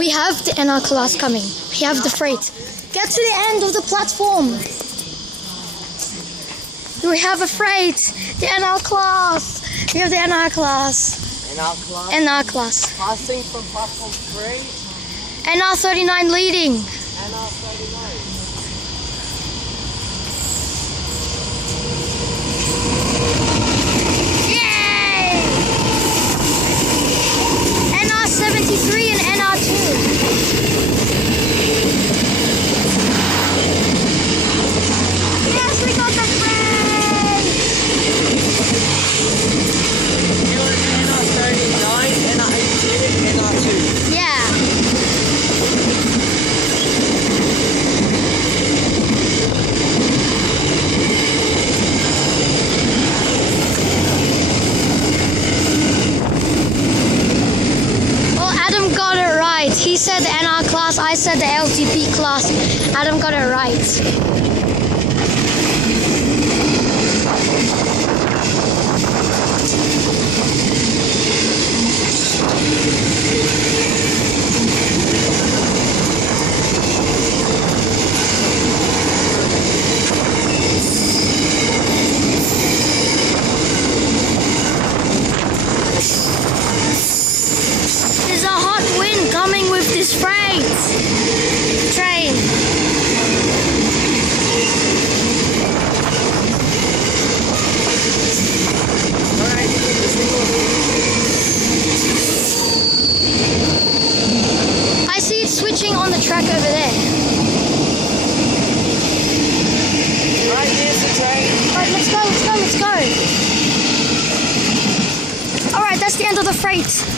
We have the NR class coming. We have the freight. Get to the end of the platform. We have a freight. The NR class. We have the NR class. NR class. NR class. Passing from platform 3. NR39 leading. NR39. Yay! NR73 and NR2. Yes, we got the freight! You want NR39, NR82, NR2. Yeah. Well, Adam got it right. He said the NR class, I said the LTP class. Adam got it right. There's a hot wind coming with this freight train. Alright,